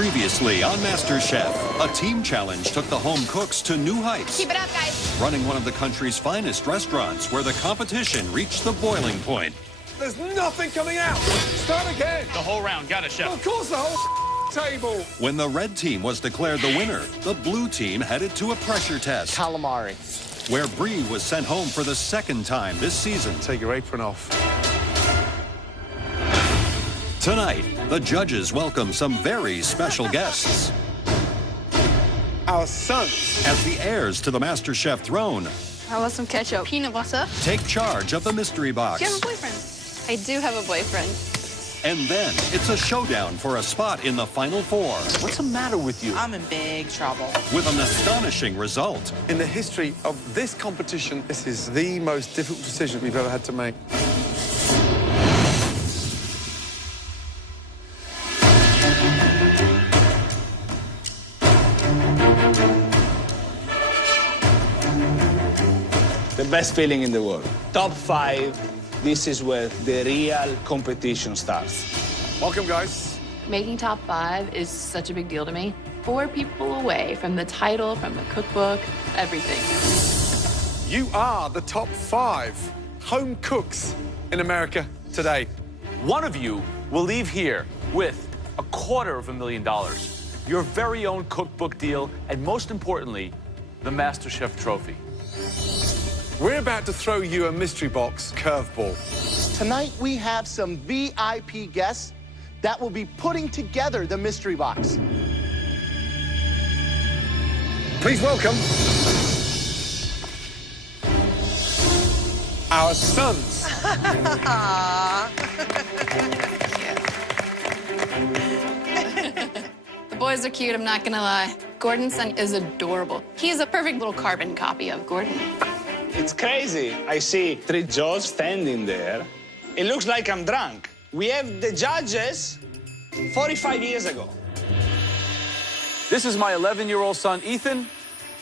Previously on Masterchef, a team challenge took the home cooks to new heights. Keep it up, guys. Running one of the country's finest restaurants where the competition reached the boiling point. There's nothing coming out. Start again. The whole round. Got it, Chef. Of course, the whole table. When the red team was declared the winner, the blue team headed to a pressure test. Calamari. Where Bree was sent home for the second time this season. Take your apron off. Tonight, the judges welcome some very special guests. Our sons. As the heirs to the MasterChef throne, How about some ketchup? Peanut butter. take charge of the mystery box. Do you have a boyfriend? I do have a boyfriend. And then it's a showdown for a spot in the Final Four. What's the matter with you? I'm in big trouble. With an astonishing result. In the history of this competition, this is the most difficult decision we've ever had to make. The best feeling in the world. Top 5, this is where the real competition starts. Welcome, guys. Making top 5 is such a big deal to me. 4 people away from the title, from the cookbook, everything. You are the top 5 home cooks in America today. One of you will leave here with $250,000, your very own cookbook deal, and most importantly, the MasterChef trophy. We're about to throw you a mystery box curveball. Tonight, we have some VIP guests that will be putting together the mystery box. Please welcome our sons. The boys are cute, I'm not gonna lie. Gordon's son is adorable. He's a perfect little carbon copy of Gordon. It's crazy. I see 3 judges standing there. It looks like I'm drunk. We have the judges 45 years ago. This is my 11-year-old son, Ethan.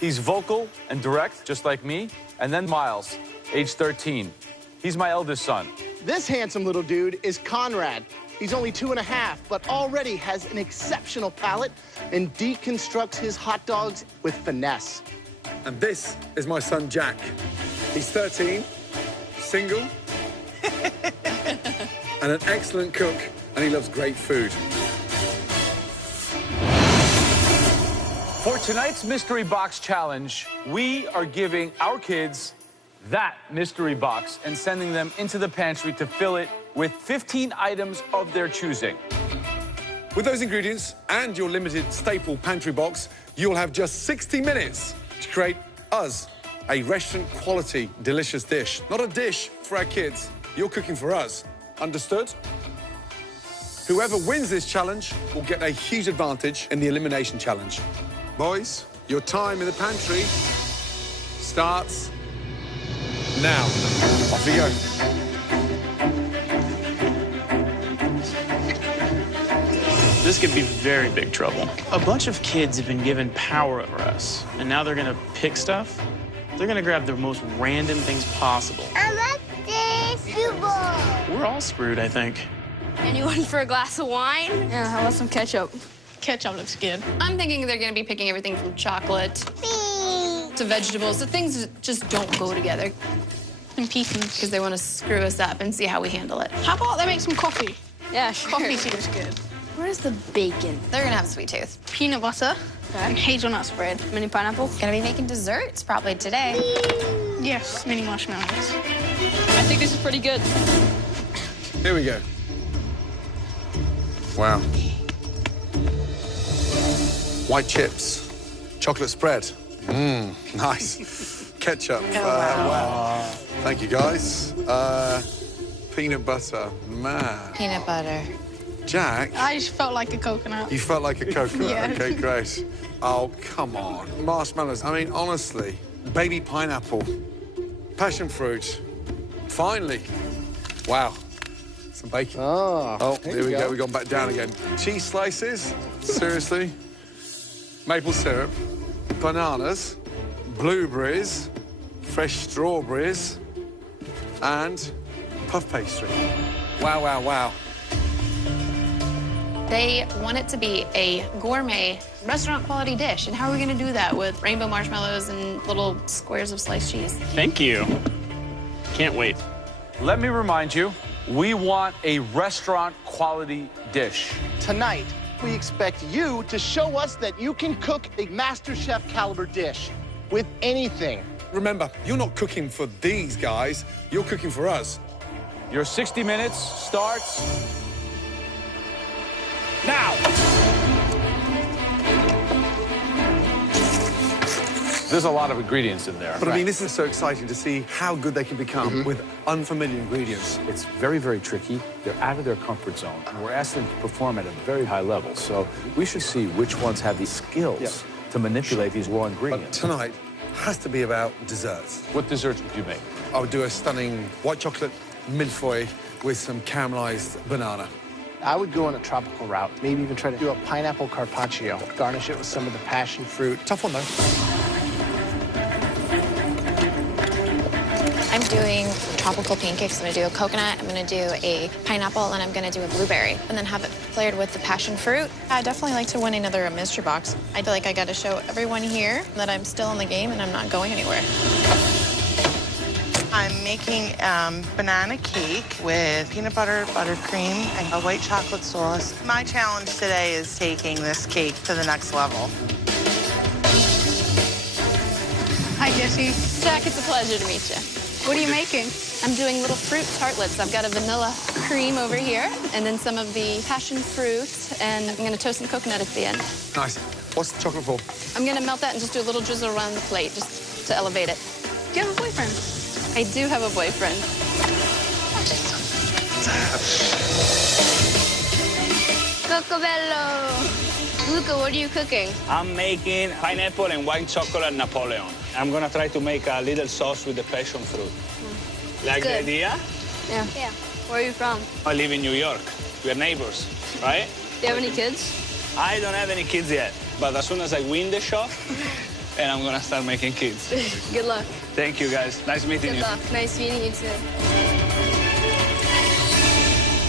He's vocal and direct, just like me. And then Miles, age 13. He's my eldest son. This handsome little dude is Conrad. He's only 2.5, but already has an exceptional palate and deconstructs his hot dogs with finesse. And this is my son, Jack. He's 13, single, and an excellent cook, and he loves great food. For tonight's Mystery Box Challenge, we are giving our kids that mystery box and sending them into the pantry to fill it with 15 items of their choosing. With those ingredients and your limited staple pantry box, you'll have just 60 minutes to create us a restaurant-quality, delicious dish. Not a dish for our kids. You're cooking for us. Understood? Whoever wins this challenge will get a huge advantage in the elimination challenge. Boys, your time in the pantry starts now. Off you go. This could be very big trouble. A bunch of kids have been given power over us, and now they're gonna pick stuff. They're gonna grab the most random things possible. I like this football. We're all screwed, I think. Anyone for a glass of wine? Yeah, how about some ketchup? Ketchup looks good. I'm thinking they're gonna be picking everything from chocolate to vegetables, the things that just don't go together. And pieces. Because they want to screw us up and see how we handle it. How about they make some coffee? Yeah, sure. Coffee seems good. Where's the bacon? They're gonna have a sweet tooth. Peanut butter and hazelnut spread. Mini pineapple. Gonna be making desserts probably today. Yes, mini marshmallows. I think this is pretty good. Here we go. Wow. White chips, chocolate spread. Nice. Ketchup. Wow. Thank you, guys. Peanut butter. Man. Peanut butter. Jack, I just felt like a coconut. you felt like a coconut. Yeah. Okay, great. Oh, come on. Marshmallows. I mean, honestly, baby pineapple, passion fruit. Finally. Wow. Some bacon. Oh, here we go. We've gone back down again. Cheese slices. Seriously. Maple syrup. Bananas. Blueberries. Fresh strawberries. And puff pastry. Wow, wow, wow. They want it to be a gourmet, restaurant-quality dish. And how are we going to do that with rainbow marshmallows and little squares of sliced cheese? Thank you. Can't wait. Let me remind you, we want a restaurant-quality dish. Tonight, we expect you to show us that you can cook a MasterChef caliber dish with anything. Remember, you're not cooking for these guys, you're cooking for us. Your 60 minutes starts now. There's a lot of ingredients in there. But I mean, this is so exciting to see how good they can become with unfamiliar ingredients. It's very, very tricky. They're out of their comfort zone. And we're asking them to perform at a very high level. So we should see which ones have the skills to manipulate these raw But ingredients. tonight has to be about desserts. What desserts would you make? I would do a stunning white chocolate millefeuille with some caramelized banana. I would go on a tropical route, maybe even try to do a pineapple carpaccio, garnish it with some of the passion fruit. Tough one, though. I'm doing tropical pancakes. I'm gonna do a coconut, I'm gonna do a pineapple, and I'm gonna do a blueberry, and then have it flared with the passion fruit. I definitely like to win another mystery box. I feel like I gotta show everyone here that I'm still in the game and I'm not going anywhere. I'm making banana cake with peanut butter, buttercream, and a white chocolate sauce. My challenge today is taking this cake to the next level. Hi, Jesse. Jack, it's a pleasure to meet you. What are you making? I'm doing little fruit tartlets. I've got a vanilla cream over here, and then some of the passion fruit, and I'm gonna toast some coconut at the end. Nice. What's the chocolate for? I'm gonna melt that and just do a little drizzle around the plate, just to elevate it. Do you have a boyfriend? I do have a boyfriend. Cocobello. Luca, what are you cooking? I'm making pineapple and white chocolate Napoleon. I'm gonna try to make a little sauce with the passion fruit. Like the Good. idea? Yeah. Where are you from? I live in New York. We're neighbors, right? Do you have any kids? I don't have any kids yet, but as soon as I win the shop, and I'm gonna start making kids. Good luck. Thank you, guys. Nice meeting Good you. luck. Nice meeting you, too.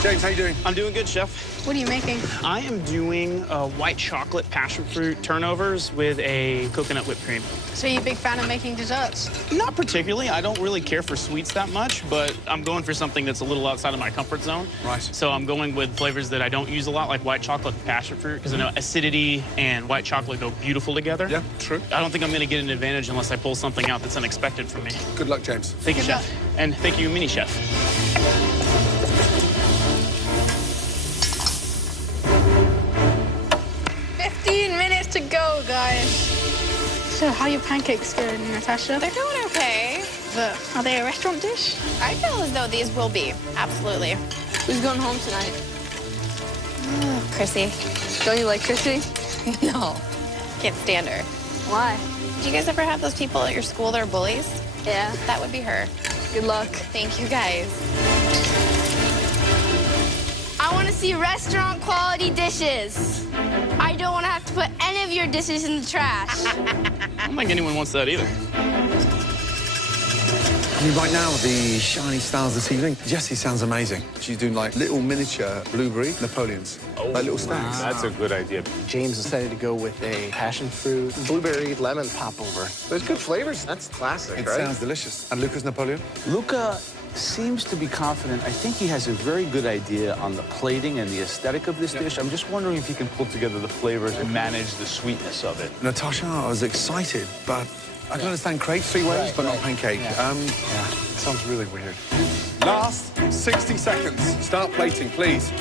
James, how you doing? I'm doing good, Chef. What are you making? I am doing white chocolate passion fruit turnovers with a coconut whipped cream. So you a big fan of making desserts? Not particularly. I don't really care for sweets that much, but I'm going for something that's a little outside of my comfort zone. Right. So I'm going with flavors that I don't use a lot, like white chocolate and passion fruit, because I know acidity and white chocolate go beautiful together. Yeah, true. I don't think I'm going to get an advantage unless I pull something out that's unexpected for me. Good luck, James. Thank you, Good Chef. And thank you, Mini Chef. 15 minutes to go, guys. So how are your pancakes going, Natasha? They're going okay. But are they a restaurant dish? I feel as though these will be, absolutely. Who's going home tonight? Oh, Chrissy. Don't you like Chrissy? No, can't stand her. Why? Do you guys ever have those people at your school that are bullies? Yeah. That would be her. Good luck. Thank you, guys. I want to see restaurant quality dishes. I don't want to have to put any of your dishes in the trash. I don't think anyone wants that either. I mean, right now, the shiny stars this evening, Jessie sounds amazing. She's doing, like, little miniature blueberry Napoleons. Like little stacks. That's a good idea. James decided to go with a passion fruit, blueberry, lemon popover. There's good flavors. That's classic, It right? sounds delicious. And Lucas Napoleon? Luca seems to be confident. I think he has a very good idea on the plating and the aesthetic of this dish. I'm just wondering if he can pull together the flavors and manage the sweetness of it. Natasha, I was excited, but I can understand crepe 3 ways, but not pancake. Sounds really weird. Last 60 seconds. Start plating, please.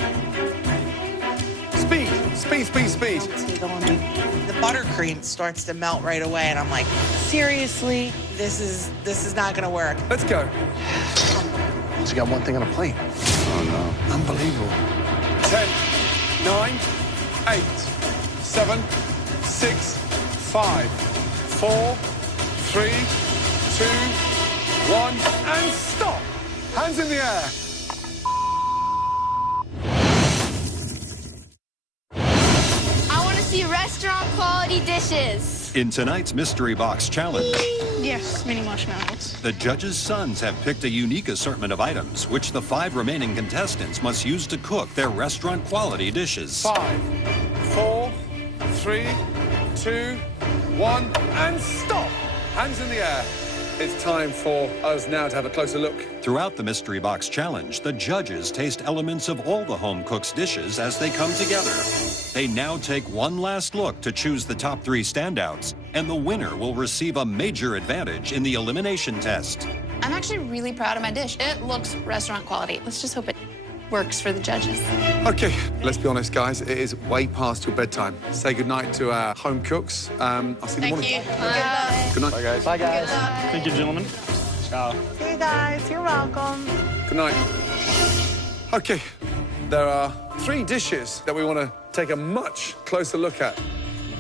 Speed, speed, speed, speed. The buttercream starts to melt right away, and I'm like, seriously, this is not gonna work. Let's go. So you got one thing on a plate. Oh, no. Unbelievable. 10, 9, 8, 7, 6, 5, 4, 3, 2, 1, and stop. Hands in the air. I want to see restaurant quality dishes. In tonight's Mystery Box Challenge, Yes, mini marshmallows. the judges' sons have picked a unique assortment of items, which the 5 remaining contestants must use to cook their restaurant-quality dishes. 5, 4, 3, 2, 1, and stop! Hands in the air. It's time for us now to have a closer look. Throughout the Mystery Box Challenge, the judges taste elements of all the home cook's dishes as they come together. They now take one last look to choose the top 3 standouts, and the winner will receive a major advantage in the elimination test. I'm actually really proud of my dish. It looks restaurant quality. Let's just hope it works for the judges. Okay, let's be honest, guys. It is way past your bedtime. Say goodnight to our home cooks. I'll see you in the morning. Bye. Good night. Bye, guys. Bye, guys. Thank you, gentlemen. Ciao. See you guys. You're welcome. Good night. Okay, there are 3 dishes that we want to take a much closer look at.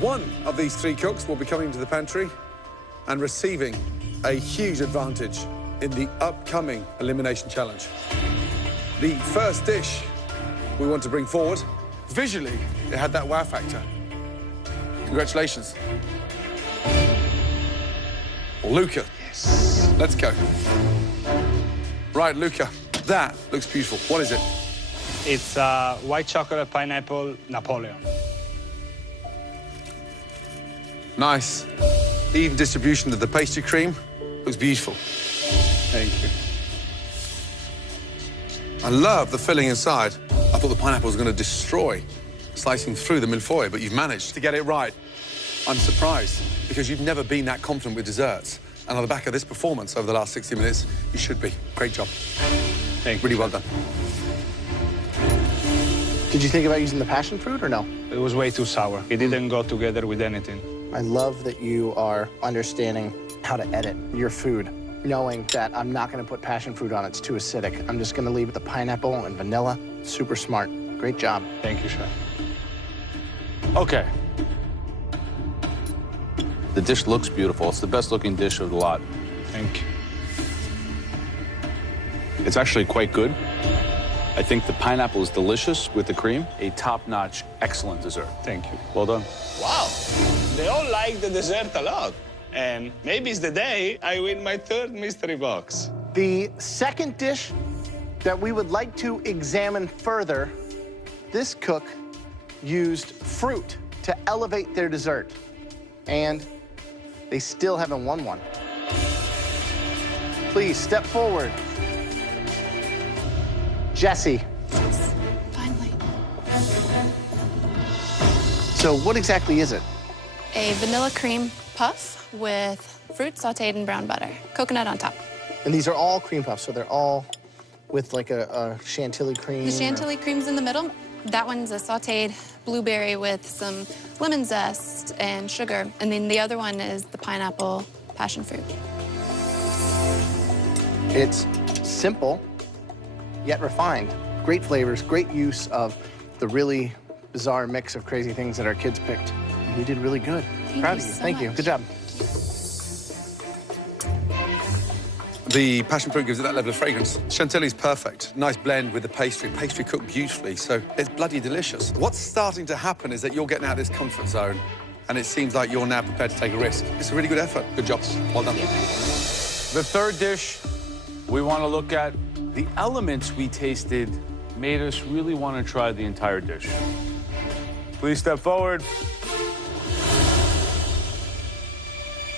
One of these 3 cooks will be coming to the pantry and receiving a huge advantage in the upcoming elimination challenge. The first dish we want to bring forward, visually, it had that wow factor. Congratulations. Luca. Yes. Let's go. Right, Luca, that looks beautiful. What is it? It's white chocolate pineapple Napoleon. Nice. Even distribution of the pastry cream looks beautiful. Thank you. I love the filling inside. I thought the pineapple was going to destroy slicing through the millefeuille, but you've managed to get it right. I'm surprised because you've never been that confident with desserts. And on the back of this performance over the last 60 minutes, you should be. Great job. Thank you. Really well done. Did you think about using the passion fruit or no? It was way too sour. It didn't go together with anything. I love that you are understanding how to edit your food, knowing that I'm not going to put passion fruit on. It's too acidic. I'm just going to leave it the pineapple and vanilla. Super smart. Great job. Thank you, chef. Okay. The dish looks beautiful. It's the best looking dish of the lot. Thank you. It's actually quite good. I think the pineapple is delicious with the cream. A top-notch, excellent dessert. Thank you. Well done. Wow. They all like the dessert a lot. And maybe it's the day I win my 3rd mystery box. The second dish that we would like to examine further, this cook used fruit to elevate their dessert. And they still haven't won one. Please step forward. Jesse. Finally. So what exactly is it? A vanilla cream puff with fruit sauteed in brown butter. Coconut on top. And these are all cream puffs, so they're all with like a chantilly cream? The chantilly cream's in the middle. That one's a sauteed blueberry with some lemon zest and sugar. And then the other one is the pineapple passion fruit. It's simple, yet refined. Great flavors, great use of the really bizarre mix of crazy things that our kids picked. You did really good. Proud of you. Thank you. Good job. The passion fruit gives it that level of fragrance. Chantilly's perfect. Nice blend with the pastry. Pastry cooked beautifully, so it's bloody delicious. What's starting to happen is that you're getting out of this comfort zone, and it seems like you're now prepared to take a risk. It's a really good effort. Good job. Well done. The third dish we want to look at, the elements we tasted made us really want to try the entire dish. Please step forward.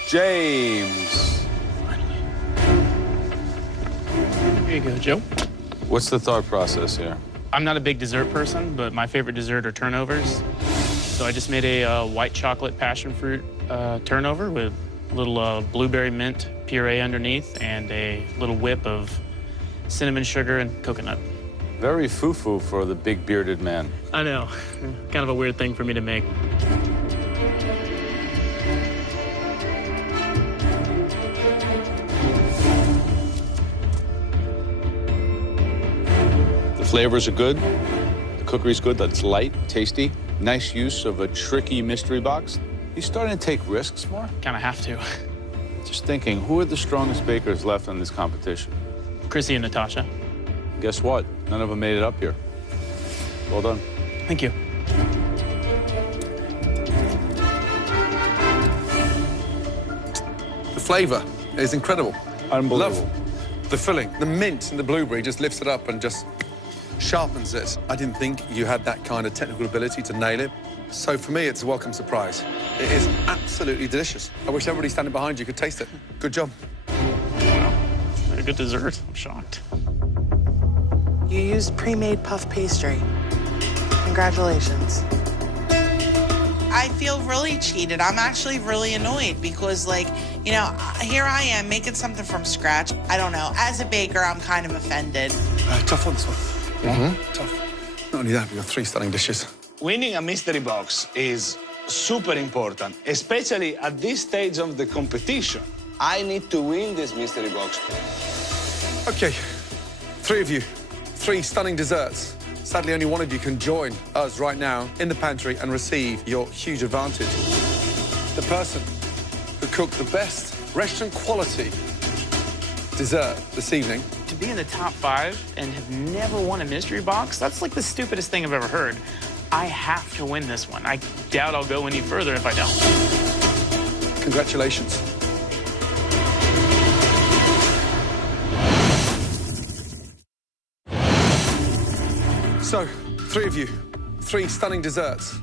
James. Here you go, Joe. What's the thought process here? I'm not a big dessert person, but my favorite dessert are turnovers. So I just made a white chocolate passion fruit turnover with a little blueberry mint puree underneath and a little whip of cinnamon sugar and coconut. Very foo-foo for the big bearded man. I know. Kind of a weird thing for me to make. The flavors are good. The cookery's good. That's light, tasty. Nice use of a tricky mystery box. He's starting to take risks more. Kind of have to. Just thinking, who are the strongest bakers left in this competition? Chrissy and Natasha. Guess what? None of them made it up here. Well done. Thank you. flavour is incredible. Unbelievable. Love the filling. The mint and the blueberry just lifts it up and just sharpens it. I didn't think you had that kind of technical ability to nail it. So for me, it's a welcome surprise. It is absolutely delicious. I wish everybody standing behind you could taste it. Good job. Wow. Very good dessert. I'm shocked. You used pre-made puff pastry. Congratulations. I feel really cheated. I'm actually really annoyed because, like, you know, here I am making something from scratch. I don't know. As a baker, I'm kind of offended. Tough one, this one. Tough. Not only that, we've got 3 stunning dishes. Winning a mystery box is super important, especially at this stage of the competition. I need to win this mystery box. OK, 3 of you, 3 stunning desserts. Sadly, only one of you can join us right now in the pantry and receive your huge advantage. The person who cooked the best restaurant quality dessert this evening. To be in the top 5 and have never won a mystery box, that's like the stupidest thing I've ever heard. I have to win this one. I doubt I'll go any further if I don't. Congratulations. So, 3 of you, 3 stunning desserts.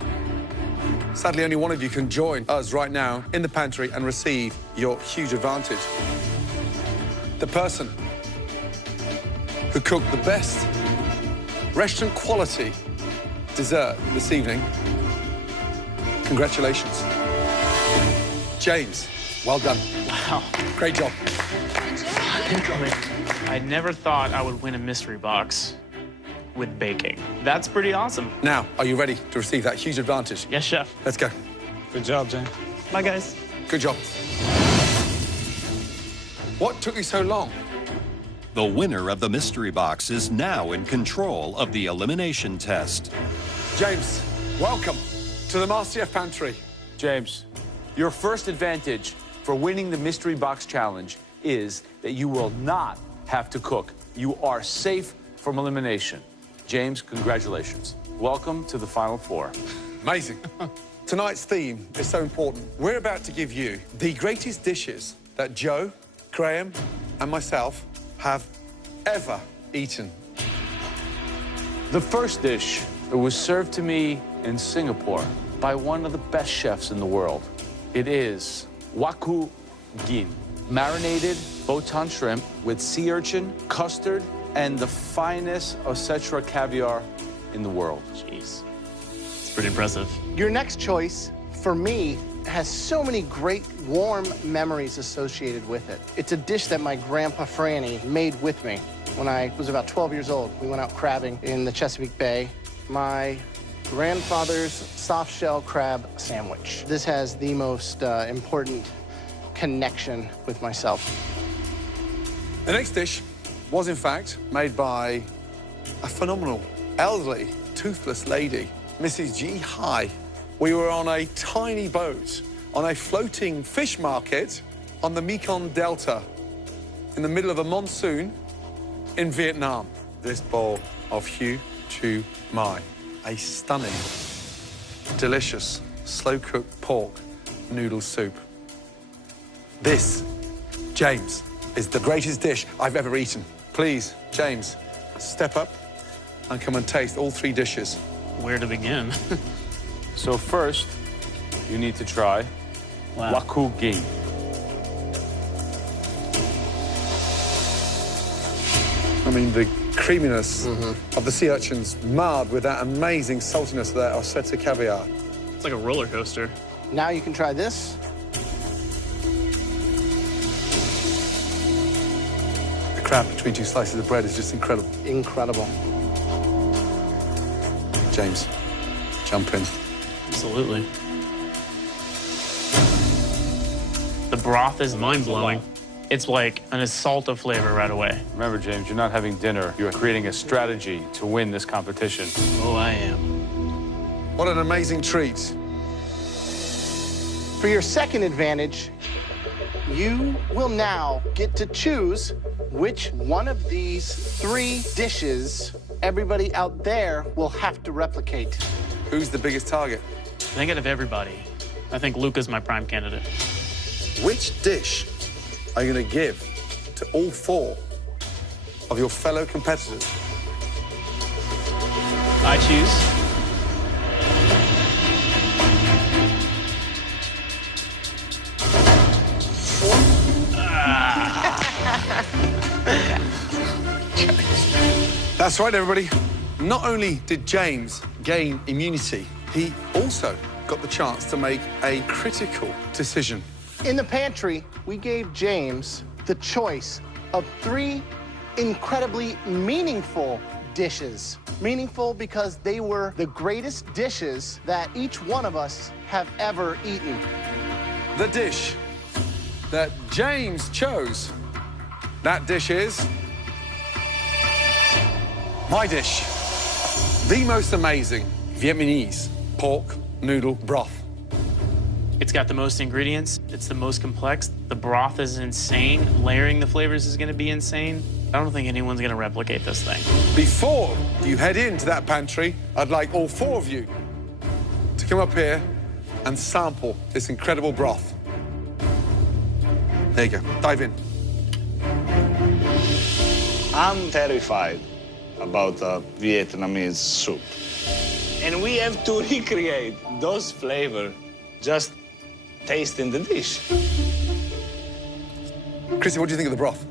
Sadly, only one of you can join us right now in the pantry and receive your huge advantage. The person who cooked the best restaurant quality dessert this evening. Congratulations. James, well done. Wow. Great job. I never thought I would win a mystery box with baking. That's pretty awesome. Now, are you ready to receive that huge advantage? Yes, chef. Let's go. Good job, James. Bye, guys. Good job. What took you so long? The winner of the mystery box is now in control of the elimination test. James, welcome to the Masterchef pantry. James, your first advantage for winning the mystery box challenge is that you will not have to cook. You are safe from elimination. James, congratulations. Welcome to the Final 4. Amazing. Tonight's theme is so important. We're about to give you the greatest dishes that Joe, Graham, and myself have ever eaten. The first dish was served to me in Singapore by one of the best chefs in the world. It is waku gin, marinated botan shrimp with sea urchin, custard, and the finest Osetra caviar in the world. Jeez. It's pretty impressive. Your next choice, for me, has so many great warm memories associated with it. It's a dish that my grandpa Franny made with me when I was about 12 years old. We went out crabbing in the Chesapeake Bay. My grandfather's soft shell crab sandwich. This has the most important connection with myself. The next dish was, in fact, made by a phenomenal, elderly, toothless lady, Mrs. G. Hai. We were on a tiny boat on a floating fish market on the Mekong Delta in the middle of a monsoon in Vietnam. This bowl of Hu Chu Mai, a stunning, delicious, slow-cooked pork noodle soup. This, James, is the greatest dish I've ever eaten. Please, James, step up and come and taste all 3 dishes. Where to begin? So first, you need to try waku gin. I mean, the creaminess of the sea urchins marred with that amazing saltiness of that Osetra caviar. It's like a roller coaster. Now you can try this. The crab between 2 slices of bread is just incredible. Incredible. James, jump in. Absolutely. The broth is mind-blowing. It's like an assault of flavor right away. Remember, James, you're not having dinner. You're creating a strategy to win this competition. Oh, I am. What an amazing treat. For your second advantage, you will now get to choose which one of these 3 dishes everybody out there will have to replicate. Who's the biggest target? I think out of everybody, I think Luca's my prime candidate. Which dish are you going to give to all 4 of your fellow competitors? I choose. That's right, everybody. Not only did James gain immunity, he also got the chance to make a critical decision. In the pantry, we gave James the choice of 3 incredibly meaningful dishes. Meaningful because they were the greatest dishes that each one of us have ever eaten. The dish that James chose, that dish is my dish. The most amazing Vietnamese pork noodle broth. It's got the most ingredients. It's the most complex. The broth is insane. Layering the flavors is going to be insane. I don't think anyone's going to replicate this thing. Before you head into that pantry, I'd like all 4 of you to come up here and sample this incredible broth. There you go. Dive in. I'm terrified about the Vietnamese soup. And we have to recreate those flavors just tasting the dish. Chrissy, what do you think of the broth?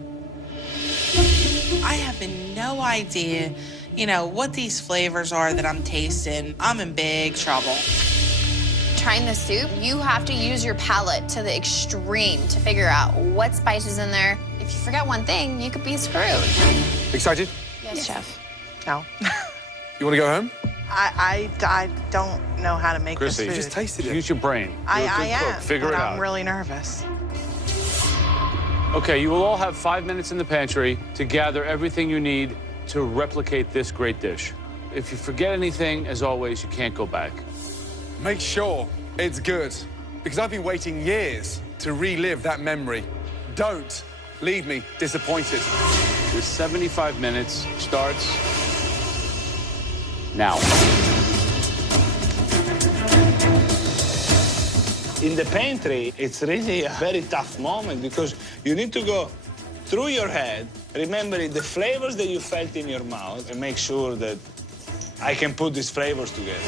I have no idea, you know, what these flavors are that I'm tasting. I'm in big trouble. Trying the soup, you have to use your palate to the extreme to figure out what spices in there. If you forget one thing, you could be screwed. Excited? Yes, Chef. No. You want to go home? I don't know how to make Chrissy, this food. You just tasted it. Use your brain. You're I a good am, cook. Figure but it I'm out. really nervous. Okay, you will all have 5 minutes in the pantry to gather everything you need to replicate this great dish. If you forget anything, as always, you can't go back. Make sure it's good, because I've been waiting years to relive that memory. Don't leave me disappointed. Your 75 minutes starts now. In the pantry, it's really a very tough moment because you need to go through your head, remembering the flavors that you felt in your mouth, and make sure that I can put these flavors together.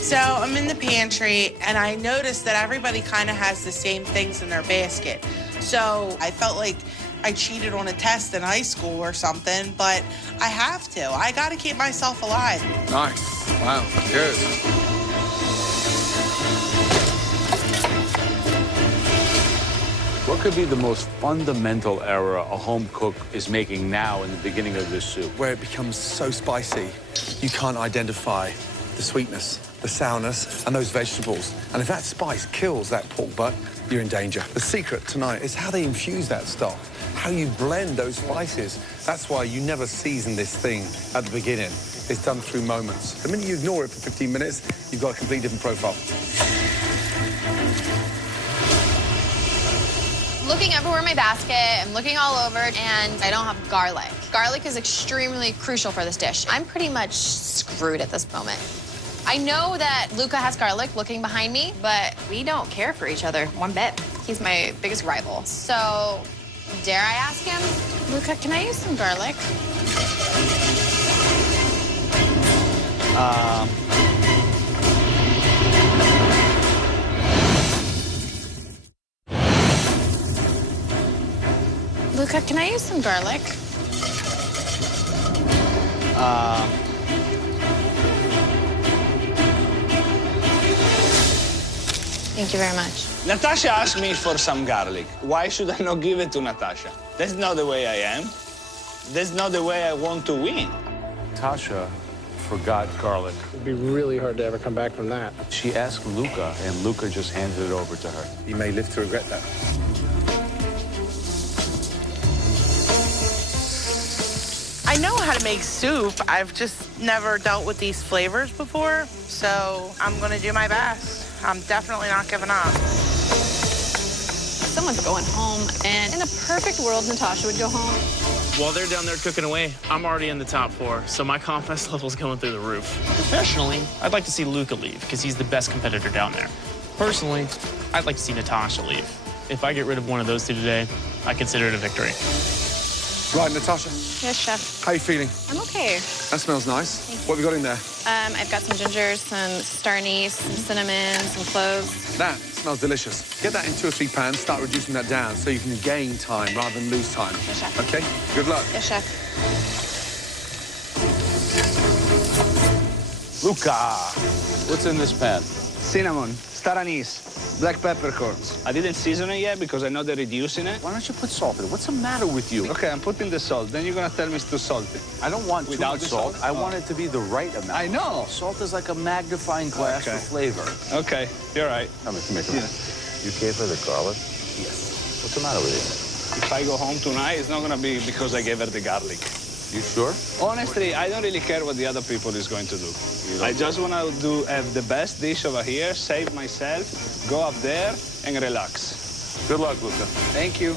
So I'm in the pantry, and I noticed that everybody kind of has the same things in their basket. So I felt like I cheated on a test in high school or something, but I have to. I got to keep myself alive. Nice. Wow. Good. What could be the most fundamental error a home cook is making now in the beginning of this soup? Where it becomes so spicy, you can't identify the sweetness, the sourness, and those vegetables. And if that spice kills that pork butt, you're in danger. The secret tonight is how they infuse that stock, how you blend those spices. That's why you never season this thing at the beginning. It's done through moments. The minute you ignore it for 15 minutes, you've got a completely different profile. Looking everywhere in my basket, I'm looking all over, and I don't have garlic. Garlic is extremely crucial for this dish. I'm pretty much screwed at this moment. I know that Luca has garlic looking behind me, but we don't care for each other one bit. He's my biggest rival. So, dare I ask him? Luca, can I use some garlic? Luca, can I use some garlic? Thank you very much. Natasha asked me for some garlic. Why should I not give it to Natasha? That's not the way I am. That's not the way I want to win. Tasha forgot garlic. It'd be really hard to ever come back from that. She asked Luca, and Luca just handed it over to her. You may live to regret that. I know how to make soup. I've just never dealt with these flavors before, so I'm gonna do my best. I'm definitely not giving up. Someone's going home, and in a perfect world, Natasha would go home. While they're down there cooking away, I'm already in the top 4, so my confidence level's going through the roof. Professionally, I'd like to see Luca leave, because he's the best competitor down there. Personally, I'd like to see Natasha leave. If I get rid of one of those two today, I consider it a victory. Right, Natasha, Yes, chef. how you feeling? I'm okay. That smells nice. What have you got in there? I've got some ginger, some star anise, some cinnamon, some cloves. That smells delicious. Get that in 2 or 3 pans, start reducing that down so you can gain time rather than lose time. Yes, chef. Okay? Good luck. Yes, chef. Luca, what's in this pan? Cinnamon, star anise, black peppercorns. I didn't season it yet because I know they're reducing it. Why don't you put salt in it? What's the matter with you? Okay, I'm putting the salt. Then you're gonna tell me it's too salty. I don't want too Without much the salt. salt? I want it to be the right amount. I know. Salt is like a magnifying glass Okay. for flavor. Okay, you're right. Come here, come here. You gave her the garlic? Yes. What's the matter with you? If I go home tonight, it's not gonna be because I gave her the garlic. You sure? Honestly, I don't really care what the other people is going to do. I just want to have the best dish over here, save myself, go up there and relax. Good luck, Luca. Thank you.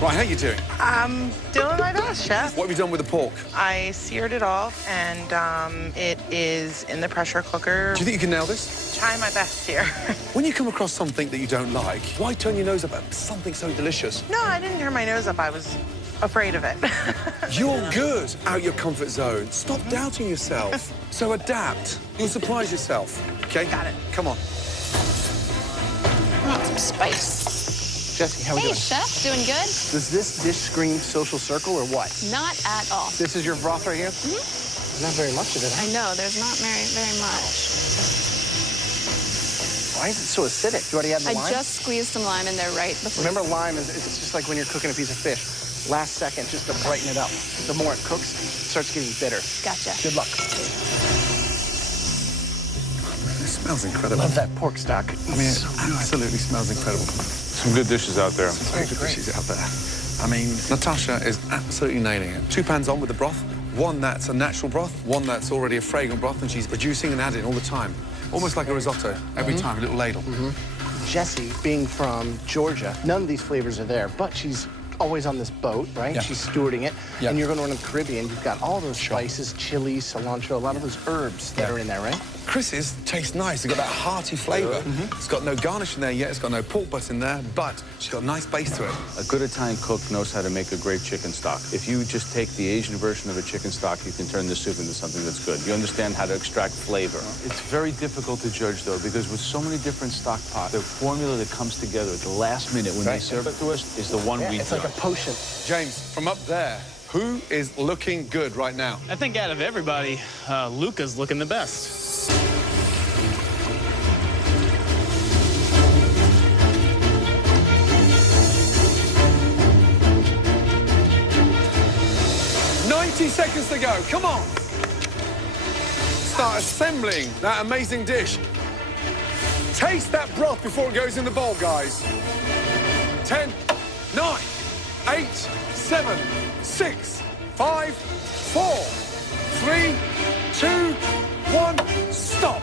Right, how you doing? I'm doing my best, chef. What have you done with the pork? I seared it off, and it is in the pressure cooker. Do you think you can nail this? Trying my best here. When you come across something that you don't like, why turn your nose up at something so delicious? No, I didn't turn my nose up. I was afraid of it. You're good out your comfort zone. Stop doubting yourself. So adapt. You'll surprise yourself. Okay? Got it. Come on. I want some spice. Jesse, how are we Hey, doing? chef, doing good? Does this dish scream social circle or what? Not at all. This is your broth right here? Mm-hmm. Not very much of it, huh? I know, there's not very much. Why is it so acidic? You already had the I lime? just squeezed some lime in there right before. Remember, lime is it's just like when you're cooking a piece of fish. Last second, just to brighten it up. The more it cooks, it starts getting bitter. Gotcha. Good luck. It smells incredible. Love that pork stock. I mean, it absolutely smells incredible. Some good dishes out there. Very good dishes out there. I mean, Natasha is absolutely nailing it. 2 pans on with the broth. One that's a natural broth, one that's already a fragrant broth, and she's reducing and adding all the time. Almost like a risotto every time, a little ladle. Jessie, being from Georgia, none of these flavors are there, but she's always on this boat, right? Yeah. She's stewarding it. Yeah. And you're going to run in the Caribbean, you've got all those spices, chili, cilantro, a lot of those herbs that are in there, right? Chris's tastes nice. It's got that hearty flavour. It's got no garnish in there yet. It's got no pork butt in there, but she's got a nice base to it. A good Italian cook knows how to make a great chicken stock. If you just take the Asian version of a chicken stock, you can turn the soup into something that's good. You understand how to extract flavor. It's very difficult to judge, though, because with so many different stock pots, the formula that comes together at the last minute when they serve it to us is the one we It's like a potion. James, from up there, who is looking good right now? I think out of everybody, Luca's looking the best. Seconds to go. Come on. Start assembling that amazing dish. Taste that broth before it goes in the bowl, guys. 10, 9, 8, 7, 6, 5, 4, 3, 2, 1. Stop.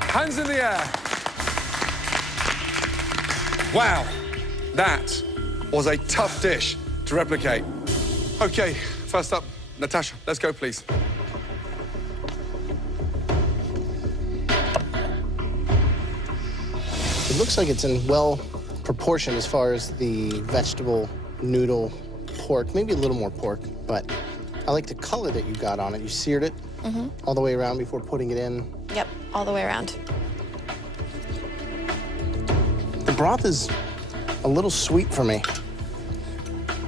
Hands in the air. Wow. That was a tough dish to replicate. Okay, first up, Natasha, let's go, please. It looks like it's in well proportion as far as the vegetable, noodle, pork, maybe a little more pork, but I like the color that you got on it. You seared it all the way around before putting it in. Yep, all the way around. The broth is a little sweet for me.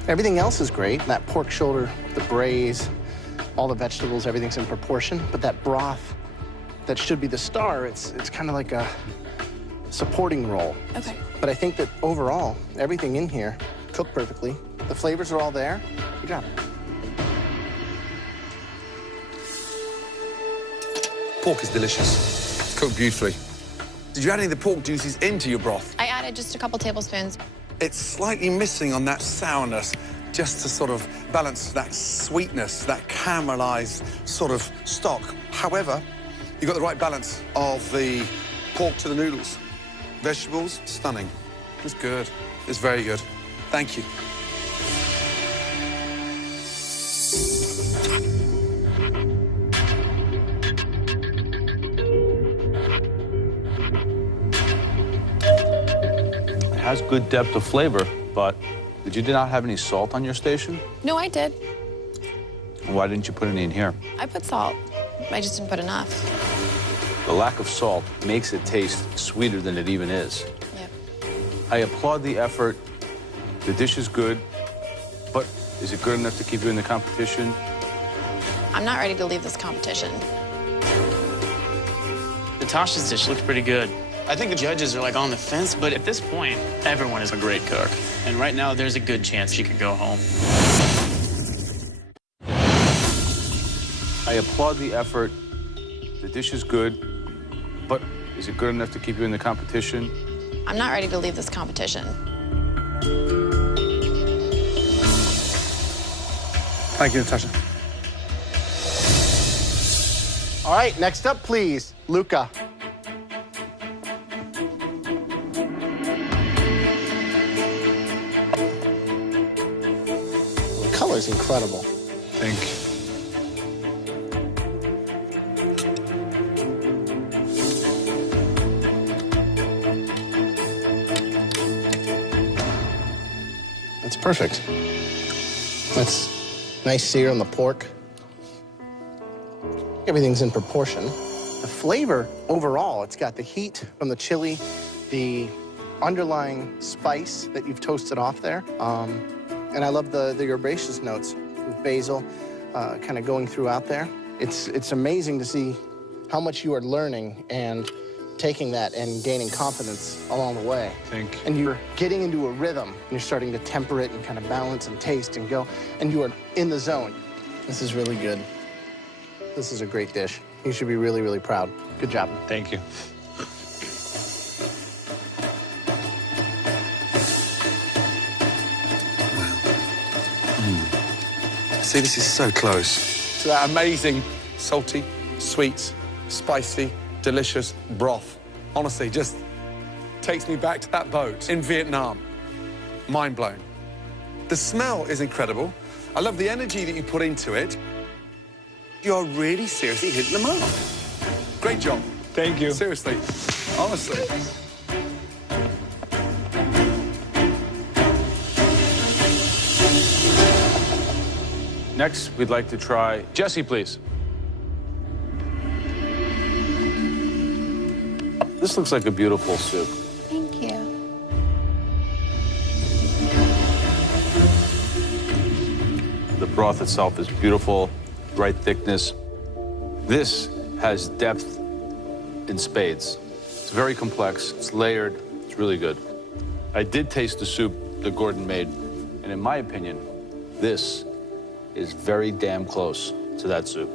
Everything else is great. That pork shoulder, the braise, all the vegetables, everything's in proportion. But that broth, that should be the star, it's kind of like a supporting role. Okay. But I think that overall, everything in here cooked perfectly. The flavors are all there. Good job. Pork is delicious. It's cooked beautifully. Did you add any of the pork juices into your broth? I added just a couple tablespoons. It's slightly missing on that sourness, just to sort of balance that sweetness, that caramelized sort of stock. However, you got the right balance of the pork to the noodles. Vegetables, stunning. It's good. It's very good. Thank you. has good depth of flavor, but did you not have any salt on your station? No, I did. Why didn't you put any in here? I put salt. I just didn't put enough. The lack of salt makes it taste sweeter than it even is. Yep. I applaud the effort. The dish is good, but is it good enough to keep you in the competition? I'm not ready to leave this competition. Natasha's dish looks pretty good. I think the judges are like on the fence, but at this point, everyone is a great cook. And right now, there's a good chance she could go home. I applaud the effort. The dish is good, but is it good enough to keep you in the competition? I'm not ready to leave this competition. Thank you, Natasha. All right, next up, please, Luca. The color's incredible. Pink. That's perfect. That's nice sear on the pork. Everything's in proportion. The flavor overall, it's got the heat from the chili, the underlying spice that you've toasted off there. And I love the herbaceous notes with basil kind of going throughout there. It's amazing to see how much you are learning and taking that and gaining confidence along the way. And you're getting into a rhythm. And you're starting to temper it and kind of balance and taste and go. And you are in the zone. This is really good. This is a great dish. You should be really, really proud. Good job. Thank you. See, this is so close to that amazing, salty, sweet, spicy, delicious broth. Honestly, just takes me back to that boat in Vietnam. Mind blown. The smell is incredible. I love the energy that you put into it. You're really seriously hitting the mark. Great job. Thank you. Seriously, honestly. Next, we'd like to try Jesse, please. This looks like a beautiful soup. Thank you. The broth itself is beautiful, right thickness. This has depth in spades. It's very complex, it's layered, it's really good. I did taste the soup that Gordon made, and in my opinion, this is very damn close to that soup.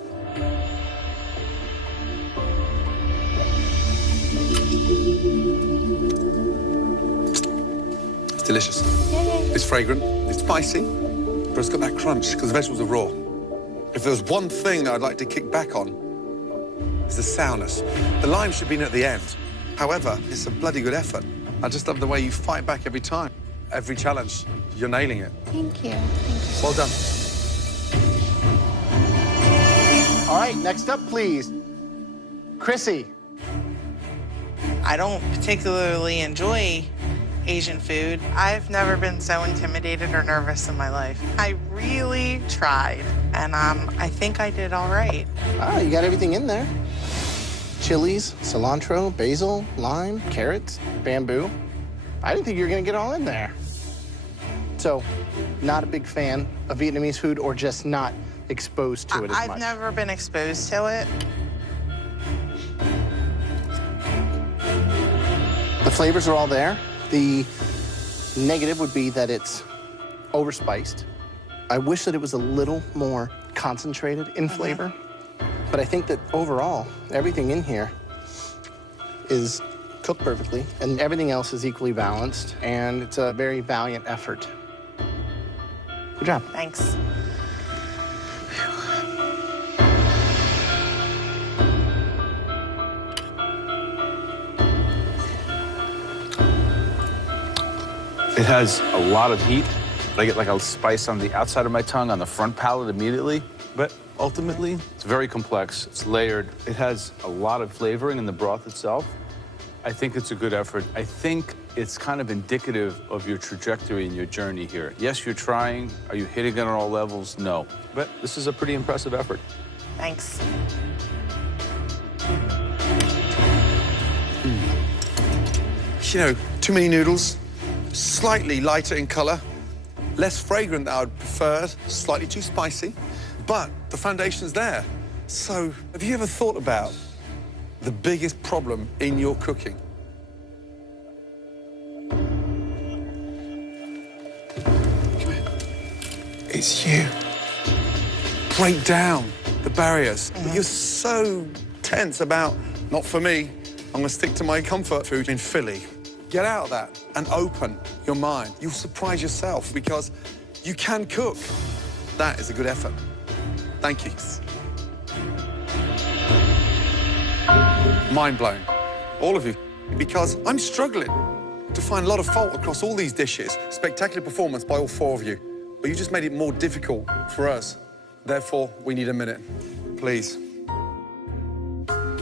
It's delicious. It's fragrant, it's spicy, but it's got that crunch because the vegetables are raw. If there was one thing that I'd like to kick back on, it's the sourness. The lime should be in at the end. However, it's a bloody good effort. I just love the way you fight back every time. Every challenge, you're nailing it. Thank you. Thank you. Well done. All right, next up, please, Chrissy. I don't particularly enjoy Asian food. I've never been so intimidated or nervous in my life. I really tried, and I think I did all right. Ah, you got everything in there. Chilies, cilantro, basil, lime, carrots, bamboo. I didn't think you were gonna get all in there. So, not a big fan of Vietnamese food or just not exposed to it as much? I've never been exposed to it. The flavors are all there. The negative would be that it's overspiced. I wish that it was a little more concentrated in flavor. But I think that overall, everything in here is cooked perfectly, and everything else is equally balanced, and it's a very valiant effort. Good job. Thanks. It has a lot of heat. I get like a spice on the outside of my tongue, on the front palate immediately. But ultimately, it's very complex. It's layered. It has a lot of flavoring in the broth itself. I think it's a good effort. I think It's kind of indicative of your trajectory and your journey here. Yes, you're trying. Are you hitting it on all levels? No. But this is a pretty impressive effort. Thanks. You know, too many noodles, slightly lighter in color, less fragrant than I would prefer, slightly too spicy, but the foundation's there. So, have you ever thought about the biggest problem in your cooking? It's you. Break down the barriers. But you're so tense about, not for me, I'm gonna stick to my comfort food in Philly. Get out of that and open your mind. You'll surprise yourself because you can cook. That is a good effort. Thank you. Mind blown, all of you, because I'm struggling to find a lot of fault across all these dishes. Spectacular performance by all four of you, but you just made it more difficult for us. Therefore, we need a minute, please.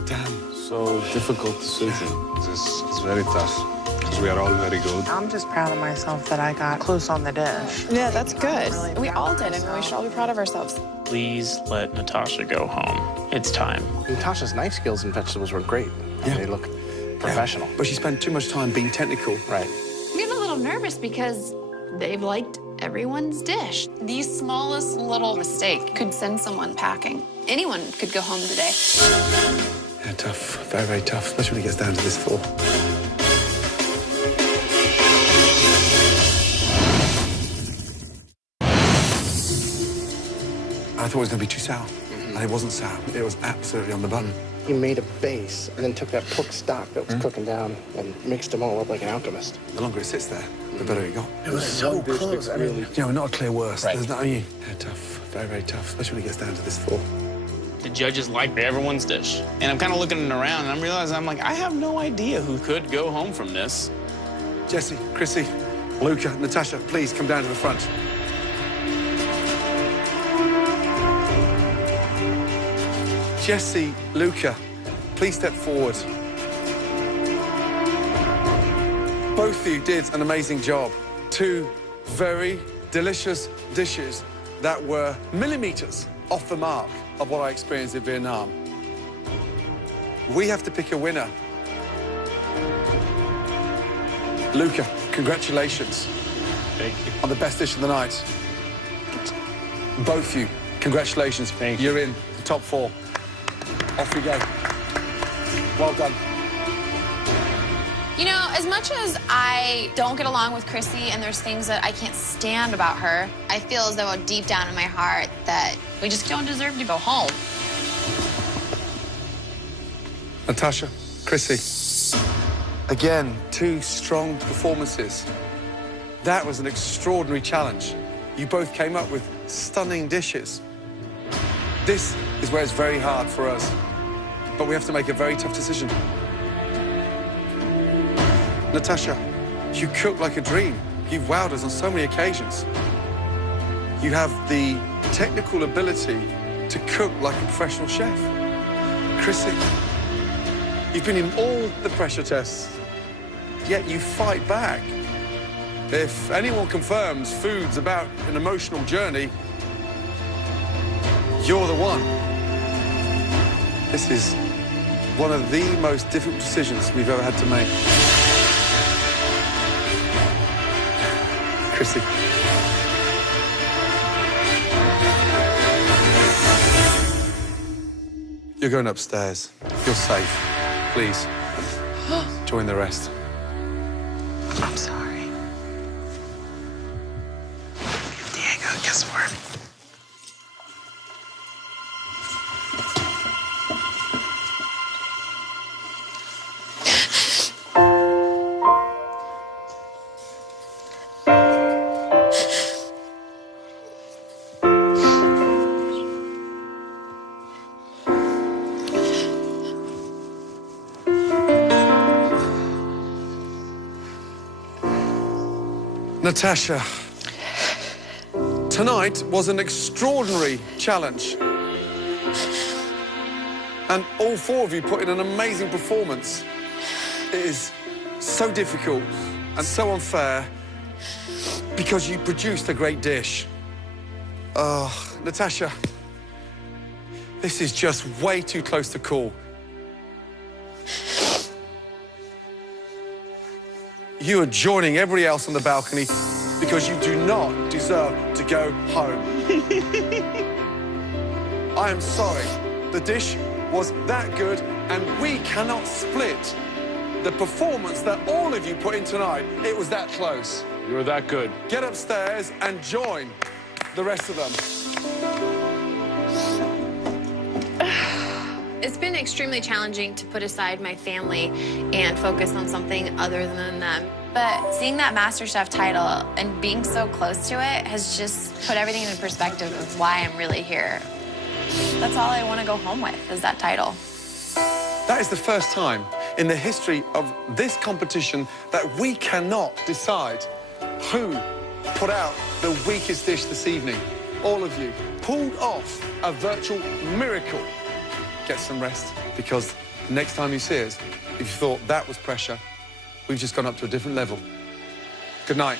Damn. So difficult decision. It's very tough, because we are all very good. I'm just proud of myself that I got close on the dish. Yeah, that's good. Really We proud all of did, and we myself. should all be proud of ourselves. Please let Natasha go home. It's time. Natasha's knife skills and vegetables were great. Yeah. They look professional. But she spent too much time being technical. Right. I'm getting a little nervous because they've liked everyone's dish. The smallest little mistake could send someone packing. Anyone could go home today. Yeah, tough, very, very tough, especially when it gets down to this floor. I thought it was going to be too sour, and it wasn't sour. It was absolutely on the button. He made a base and then took that pork stock that was cooking down and mixed them all up like an alchemist. The longer it sits there, the better it got. It was so close. I mean, You know, not a clear worse. Right. There's not, yeah, tough, very, very tough, especially when it gets down to this floor. The judges like everyone's dish. And I'm kind of looking around, and I'm realizing, I'm like, I have no idea who could go home from this. Jesse, Chrissy, Luca, Natasha, please come down to the front. Jesse, Luca, please step forward. Both of you did an amazing job. Two very delicious dishes that were millimeters off the mark of what I experienced in Vietnam. We have to pick a winner. Luca, congratulations. Thank you. On the best dish of the night. Both of you, congratulations. Thank you. You're in the top 4. Off we go. Well done. You know, as much as I don't get along with Chrissy and there's things that I can't stand about her, I feel as though deep down in my heart that we just don't deserve to go home. Natasha, Chrissy. Again, 2 strong performances. That was an extraordinary challenge. You both came up with stunning dishes. This is where it's very hard for us, but we have to make a very tough decision. Natasha, you cook like a dream. You've wowed us on so many occasions. You have the technical ability to cook like a professional chef. Chrissy, you've been in all the pressure tests, yet you fight back. If anyone confirms food's about an emotional journey, you're the one. This is one of the most difficult decisions we've ever had to make. Chrissy. You're going upstairs. You're safe. Please, join the rest. I'm sorry. Diego, guess what? Natasha, tonight was an extraordinary challenge. And all 4 of you put in an amazing performance. It is so difficult and so unfair because you produced a great dish. Oh, Natasha, this is just way too close to call. You are joining everybody else on the balcony because you do not deserve to go home. I am sorry. The dish was that good, and we cannot split the performance that all of you put in tonight. It was that close. You were that good. Get upstairs and join the rest of them. It's been extremely challenging to put aside my family and focus on something other than them. But seeing that MasterChef title and being so close to it has just put everything into perspective of why I'm really here. That's all I want to go home with, is that title. That is the first time in the history of this competition that we cannot decide who put out the weakest dish this evening. All of you pulled off a virtual miracle. Get some rest, because next time you see us, if you thought that was pressure, we've just gone up to a different level. Good night.